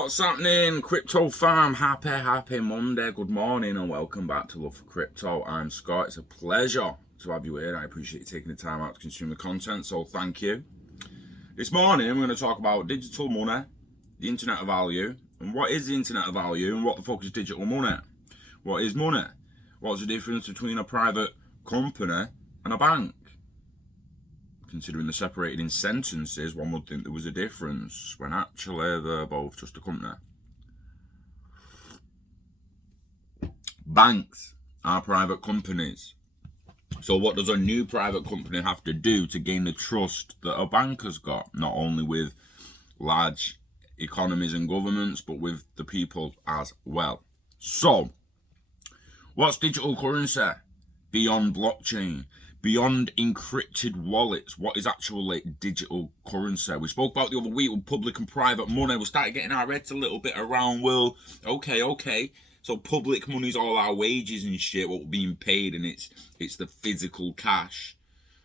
What's happening? Crypto fam, happy Monday. Good morning and welcome back to Love for Crypto. I'm Scott. It's a pleasure to have you here. I appreciate you taking the time out to consume the content, so thank you. This morning we're going to talk about digital money, the internet of value, and what is the internet of value and what the fuck is digital money? What is money? What's the difference between a private company and a bank? Considering they're separated in sentences, one would think there was a difference, when actually they're both just a company. Banks are private companies. So what does a new private company have to do to gain the trust that a bank has got? Not only with large economies and governments, but with the people as well. So, what's digital currency? Beyond blockchain, beyond encrypted wallets, what is actually digital currency? We spoke about the other week with public and private money. We started getting our heads a little bit around, well, okay. So public money's all our wages and shit, what we're being paid, and it's the physical cash.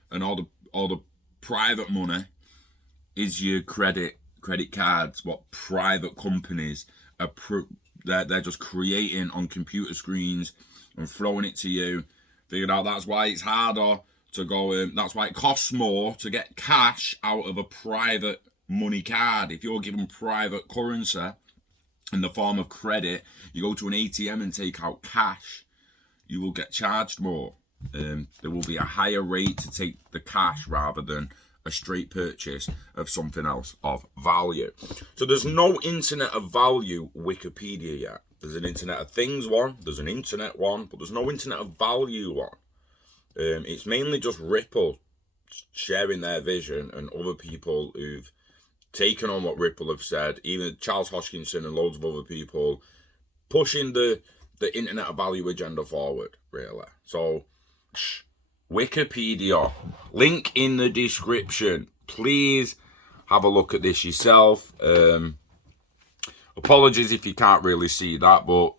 And all the private money is your credit cards, what private companies are they're just creating on computer screens and throwing it to you. Figured out that's why it's harder to go in. That's why it costs more to get cash out of a private money card. If you're given private currency in the form of credit, you go to an ATM and take out cash, you will get charged more. There will be a higher rate to take the cash rather than a straight purchase of something else of value. So there's no internet of value Wikipedia yet. There's an internet of things one, there's an internet one, but there's no internet of value one. It's mainly just Ripple sharing their vision and other people who've taken on what Ripple have said, even Charles Hoskinson and loads of other people pushing the internet of value agenda forward, really. So, Wikipedia, link in the description. Please have a look at this yourself. Apologies if you can't really see that, but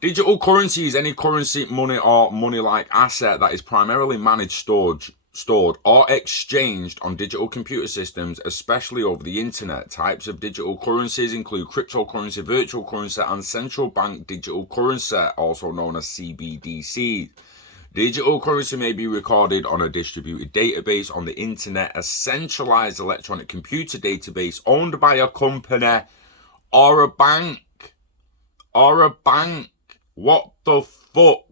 digital currency is any currency, money, or money-like asset that is primarily managed, stored, or exchanged on digital computer systems, especially over the internet. Types of digital currencies include cryptocurrency, virtual currency, and central bank digital currency, also known as CBDC. Digital currency may be recorded on a distributed database on the internet, a centralized electronic computer database owned by a company or a bank. What the fuck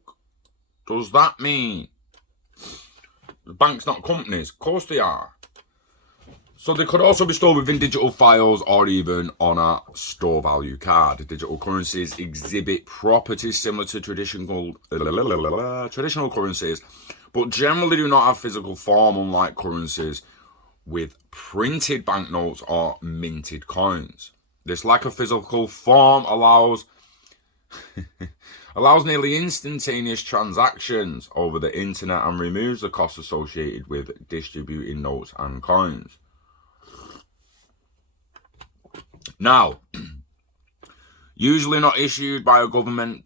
does that mean? The bank's not companies. Of course they are. So they could also be stored within digital files or even on a store value card. Digital currencies exhibit properties similar to traditional currencies, but generally do not have physical form, unlike currencies with printed banknotes or minted coins. This lack of physical form allows nearly instantaneous transactions over the internet and removes the costs associated with distributing notes and coins. Now, usually not issued by a government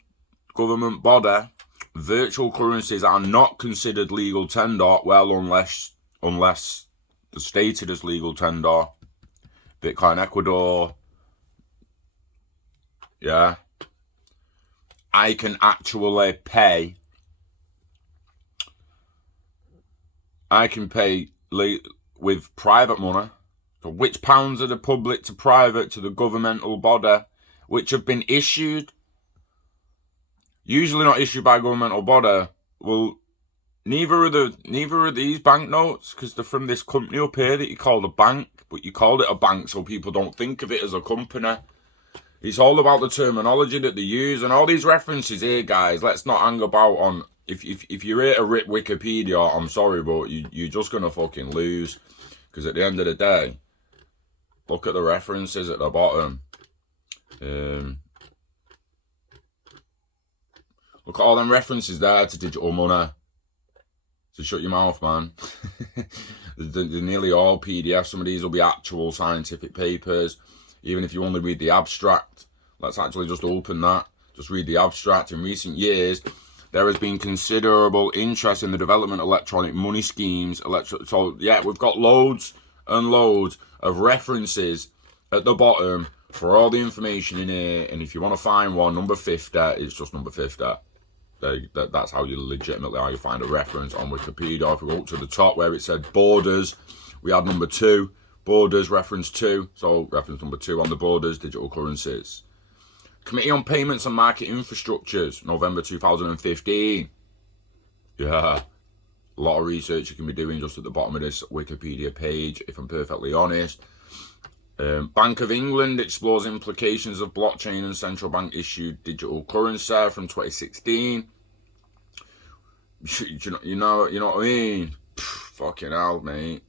body, virtual currencies are not considered legal tender, well, unless they're stated as legal tender. Bitcoin Ecuador, yeah. I can actually pay. I can pay with private money. So which pounds are the public to private to the governmental body, which have been issued? Usually not issued by a governmental body. Well, neither are these banknotes, because they're from this company up here that you call a bank, but you called it a bank so people don't think of it as a company. It's all about the terminology that they use and all these references here, guys. Let's not hang about on, if you're here to rip Wikipedia, I'm sorry, but you're just going to fucking lose. Because at the end of the day, look at the references at the bottom. Look at all them references there to digital money. So shut your mouth, man. They're nearly all PDFs. Some of these will be actual scientific papers. Even if you only read the abstract, let's actually just open that. Just read the abstract. In recent years, there has been considerable interest in the development of electronic money schemes. So, yeah, we've got loads and loads of references at the bottom for all the information in here, and if you want to find one, number 50, it's just number 50. That's how you find a reference on Wikipedia. If we go up to the top where it said borders, we had number 2, borders, reference 2. So reference number 2 on the borders, digital currencies. Committee on Payments and Market Infrastructures, November 2015. Yeah, a lot of research you can be doing just at the bottom of this Wikipedia page, if I'm perfectly honest. Bank of England explores implications of blockchain and central bank issued digital currency from 2016. You know what I mean? Fucking hell, mate.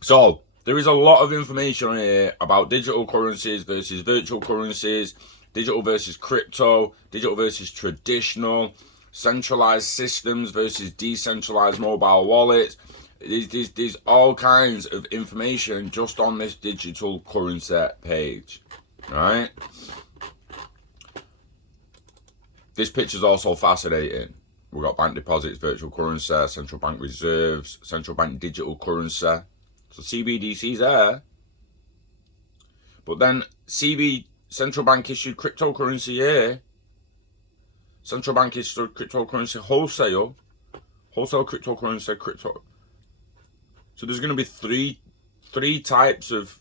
So there is a lot of information here about digital currencies versus virtual currencies, digital versus crypto, digital versus traditional, centralized systems versus decentralized mobile wallets. There's all kinds of information just on this digital currency page, right? This picture's also fascinating. We've got bank deposits, virtual currency, central bank reserves, central bank digital currency. So CBDC's there. But then central bank issued cryptocurrency here. Central bank issued cryptocurrency wholesale cryptocurrency, crypto. So there's going to be three types of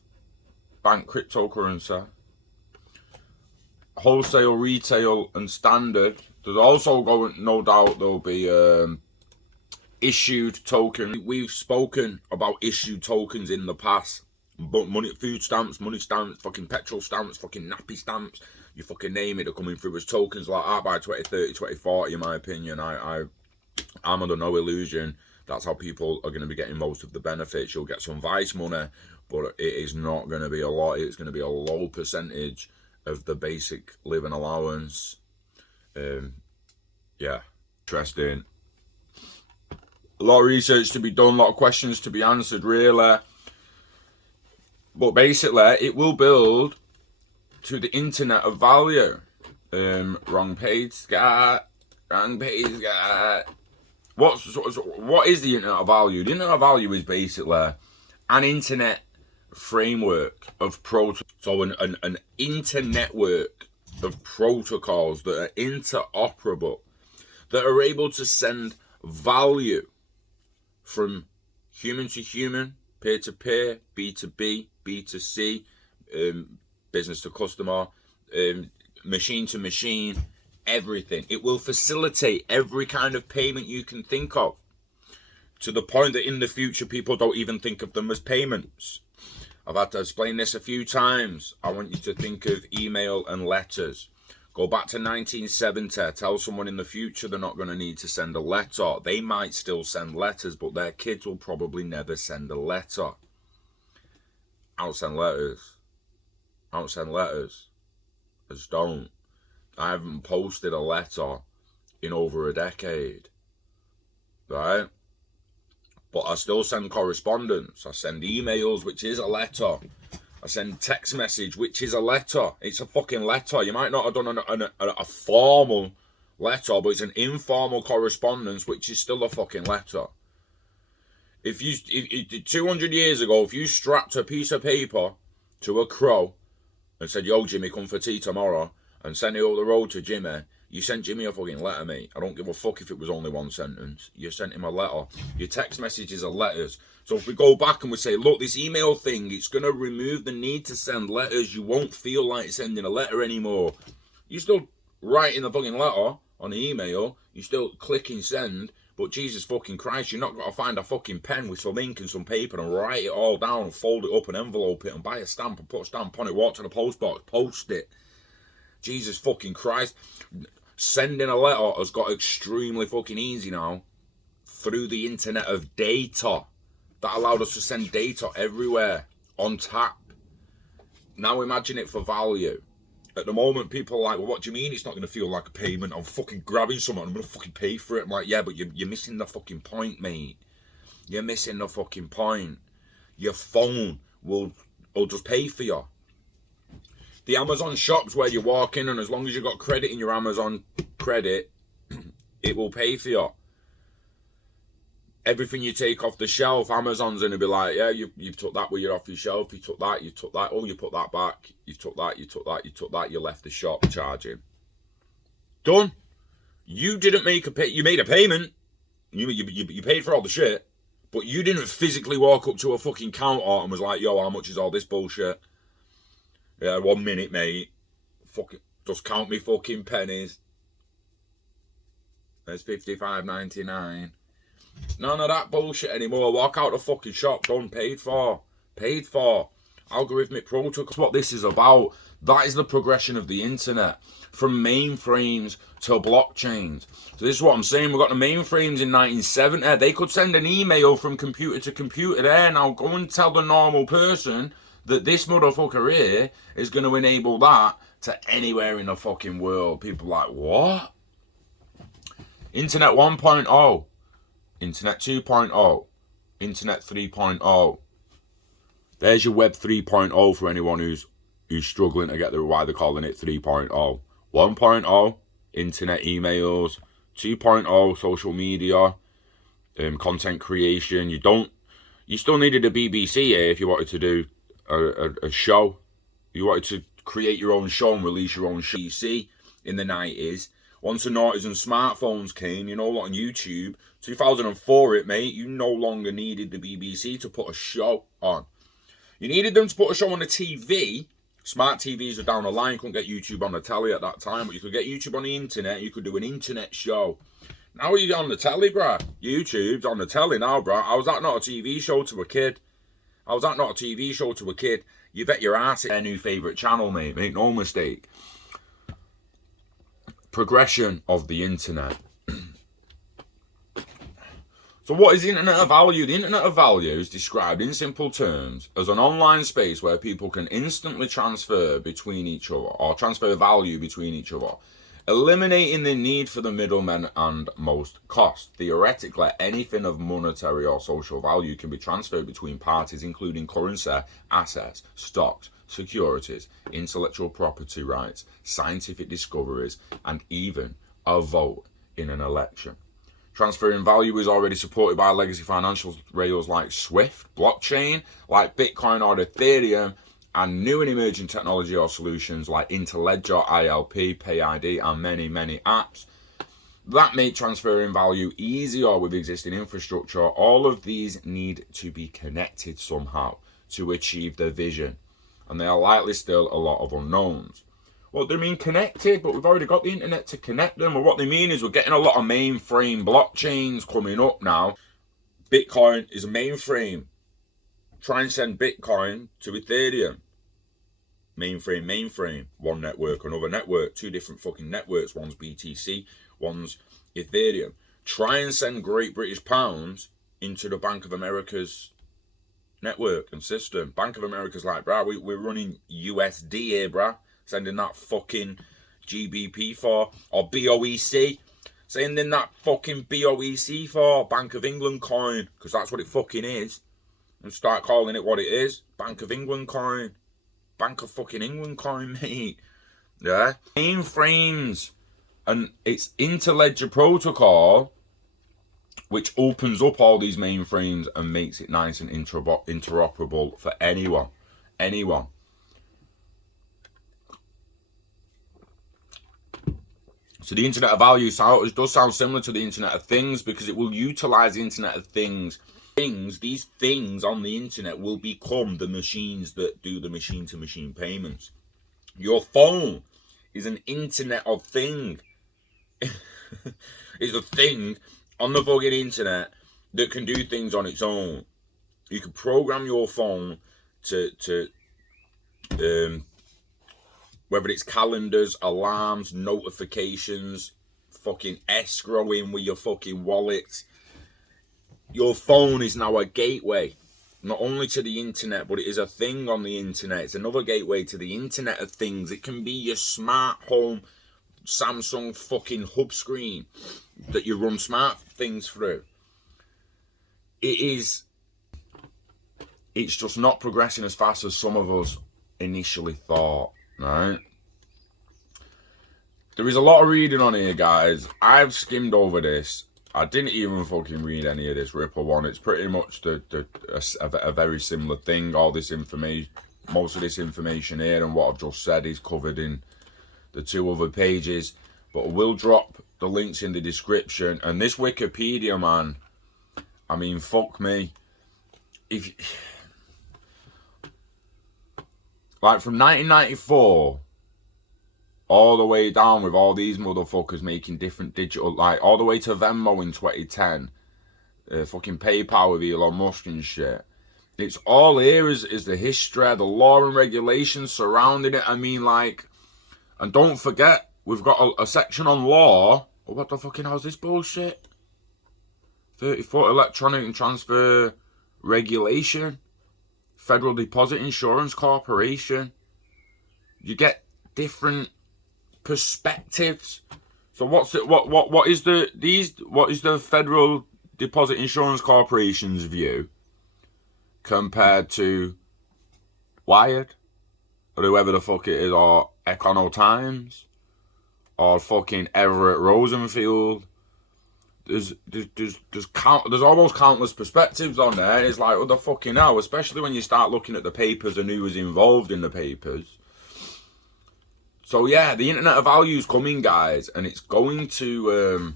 bank cryptocurrency: wholesale, retail, and standard. There's also no doubt there'll be issued token. We've spoken about issued tokens in the past, but food stamps, money stamps, fucking petrol stamps, fucking nappy stamps, you fucking name it, are coming through as tokens like that by 2030, 2040. In my opinion, I'm under no illusion that's how people are going to be getting most of the benefits. You'll get some vice money, but it is not going to be a lot. It's going to be a low percentage of the basic living allowance. Yeah, interesting. A lot of research to be done, a lot of questions to be answered, really. But basically, it will build to the internet of value. Wrong page, Scott. Wrong page, Scott. What is the internet of value? The internet of value is basically an internet framework of so an internetwork of protocols that are interoperable, that are able to send value from human to human, peer to peer, B2B, B2C, business to customer, machine to machine, everything. It will facilitate every kind of payment you can think of, to the point that in the future people don't even think of them as payments. I've had to explain this a few times. I want you to think of email and letters. Go back to 1970. Tell someone in the future they're not going to need to send a letter. They might still send letters, but their kids will probably never send a letter. I don't send letters. I just don't. I haven't posted a letter in over a decade, right? But I still send correspondence. I send emails, which is a letter. I send text message, which is a letter. It's a fucking letter. You might not have done a formal letter, but it's an informal correspondence, which is still a fucking letter. If 200 years ago, if you strapped a piece of paper to a crow and said, "Yo, Jimmy, come for tea tomorrow," and sent it up the road to Jimmy, you sent Jimmy a fucking letter, mate. I don't give a fuck if it was only one sentence. You sent him a letter. Your text messages are letters. So if we go back and we say, look, this email thing, it's going to remove the need to send letters. You won't feel like sending a letter anymore. You're still writing the fucking letter on the email. You're still clicking send. But Jesus fucking Christ, you're not going to find a fucking pen with some ink and some paper and write it all down and fold it up and envelope it and buy a stamp and put a stamp on it, walk to the post box, post it. Jesus fucking Christ. Sending a letter has got extremely fucking easy now through the internet of data that allowed us to send data everywhere on tap. Now imagine it for value. At the moment, people are like, well, what do you mean it's not going to feel like a payment? I'm fucking grabbing something, I'm going to fucking pay for it. I'm like, yeah, but you're missing the fucking point, mate. You're missing the fucking point. Your phone will just pay for you. The Amazon shops where you walk in, and as long as you've got credit in your Amazon credit, it will pay for you. everything you take off the shelf, Amazon's going to be like, yeah, you've took that, you're off your shelf, you took that, oh, you put that back, you took that, you left the shop charging. Done. You didn't make you made a payment, you paid for all the shit, but you didn't physically walk up to a fucking counter and was like, yo, how much is all this bullshit? Yeah, 1 minute, mate. Fucking, just count me fucking pennies. There's $55.99. None of that bullshit anymore. Walk out the fucking shop, done, paid for. Algorithmic protocols. What this is about. That is the progression of the internet. From mainframes to blockchains. So this is what I'm saying. We've got the mainframes in 1970. They could send an email from computer to computer there. Now go and tell the normal person that this motherfucker here is going to enable that to anywhere in the fucking world. People are like, what? Internet 1.0. Internet 2.0. Internet 3.0. There's your Web 3.0 for anyone who's struggling to get why they're calling it 3.0. 1.0, internet emails. 2.0, social media, content creation. You still needed a BBC here if you wanted to do a show. You wanted to create your own show and release your own show. BBC in the 90s. Once the noughties and smartphones came, like on YouTube, 2004 mate, you no longer needed the BBC to put a show on. You needed them to put a show on the TV. Smart TVs are down the line. You couldn't get YouTube on the telly at that time, but you could get YouTube on the internet. You could do an internet show. Now you're on the telly, bruh. YouTube's on the telly now, bruh. How's that not a TV show to a kid? You bet your ass it's their new favourite channel, mate. Make no mistake. Progression of the internet. So what is the Internet of Value? The Internet of Value is described in simple terms as an online space where people can instantly transfer between each other or transfer value between each other, eliminating the need for the middlemen and most cost. Theoretically, anything of monetary or social value can be transferred between parties, including currency, assets, stocks, securities, intellectual property rights, scientific discoveries, and even a vote in an election. Transferring value is already supported by legacy financial rails like Swift, blockchain, like Bitcoin or Ethereum, and new and emerging technology or solutions like Interledger, ILP, PayID, and many, many apps that make transferring value easier with existing infrastructure. All of these need to be connected somehow to achieve their vision, and there are likely still a lot of unknowns. Well, they mean connected, but we've already got the internet to connect them. Well, what they mean is we're getting a lot of mainframe blockchains coming up now. Bitcoin is a mainframe. Try and send Bitcoin to Ethereum. Mainframe. One network, another network. Two different fucking networks. One's BTC, one's Ethereum. Try and send Great British Pounds into the Bank of America's network and system. Bank of America's like, bruh, we're running USD here, bruh. Sending that fucking GBP for, or BOEC. Sending that fucking BOEC for, Bank of England coin, because that's what it fucking is. And start calling it what it is. Bank of England coin. Bank of fucking England coin, mate. Yeah. Mainframes. And it's Interledger protocol, which opens up all these mainframes and makes it nice and interoperable for anyone. So the Internet of Value does sound similar to the Internet of Things because it will utilize the Internet of Things. These things on the internet will become the machines that do the machine-to-machine payments. Your phone is an Internet of Thing. It's a thing on the fucking internet that can do things on its own. You can program your phone to whether it's calendars, alarms, notifications, fucking escrowing with your fucking wallet. Your phone is now a gateway, not only to the internet, but it is a thing on the internet. It's another gateway to the Internet of Things. It can be your smart home Samsung fucking hub screen that you run smart things through. It's just not progressing as fast as some of us initially thought. Right. There is a lot of reading on here, guys. I've skimmed over this. I didn't even fucking read any of this Ripple one. It's pretty much a very similar thing. All this information, most of this information here and what I've just said is covered in the 2 other pages. But I will drop the links in the description. And this Wikipedia, man, I mean, fuck me. If like from 1994 all the way down with all these motherfuckers making different digital, like all the way to Venmo in 2010, fucking PayPal with Elon Musk and shit. It's all here is the history, the law and regulations surrounding it. I mean, like, and don't forget, we've got a section on law. Oh, what the fucking hell's this bullshit? 34 Electronic and Transfer Regulation, Federal Deposit Insurance Corporation. You get different perspectives. So what is the Federal Deposit Insurance Corporation's view compared to Wired or whoever the fuck it is, or Econo Times or fucking Everett Rosenfield? There's almost countless perspectives on there. It's like, what the fucking hell, especially when you start looking at the papers and who was involved in the papers. So yeah, the Internet of Value is coming, guys, and it's going to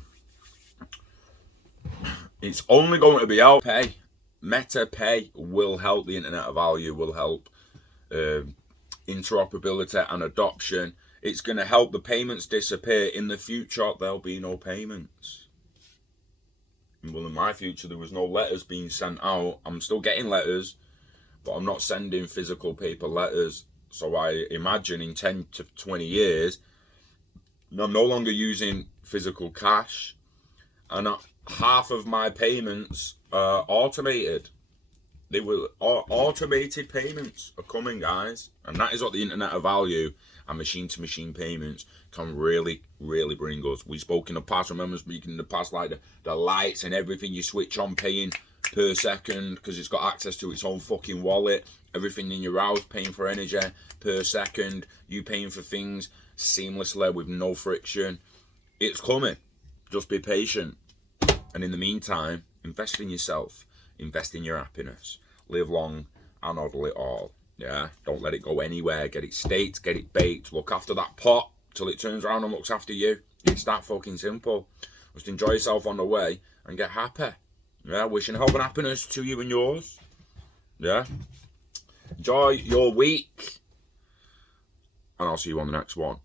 it's only going to be help. Pay Meta Pay will help the Internet of Value, will help interoperability and adoption. It's going to help the payments disappear. In the future, there'll be no payments. Well, in my future, there was no letters being sent out. I'm still getting letters, but I'm not sending physical paper letters. So I imagine in 10 to 20 years, I'm no longer using physical cash, and half of my payments are automated. They will automated payments are coming, guys, and that is what the Internet of Value and machine-to-machine payments can really, really bring us. We spoke in the past. Remember speaking in the past, like the lights and everything you switch on, paying per second because it's got access to its own fucking wallet. Everything in your house paying for energy per second. You paying for things seamlessly with no friction. It's coming. Just be patient. And in the meantime, invest in yourself. Invest in your happiness. Live long and hodl it all. Yeah, don't let it go anywhere. Get it staked, get it baked. Look after that pot till it turns around and looks after you. It's that fucking simple. Just enjoy yourself on the way and get happy. Yeah, wishing health and happiness to you and yours. Yeah. Enjoy your week. And I'll see you on the next one.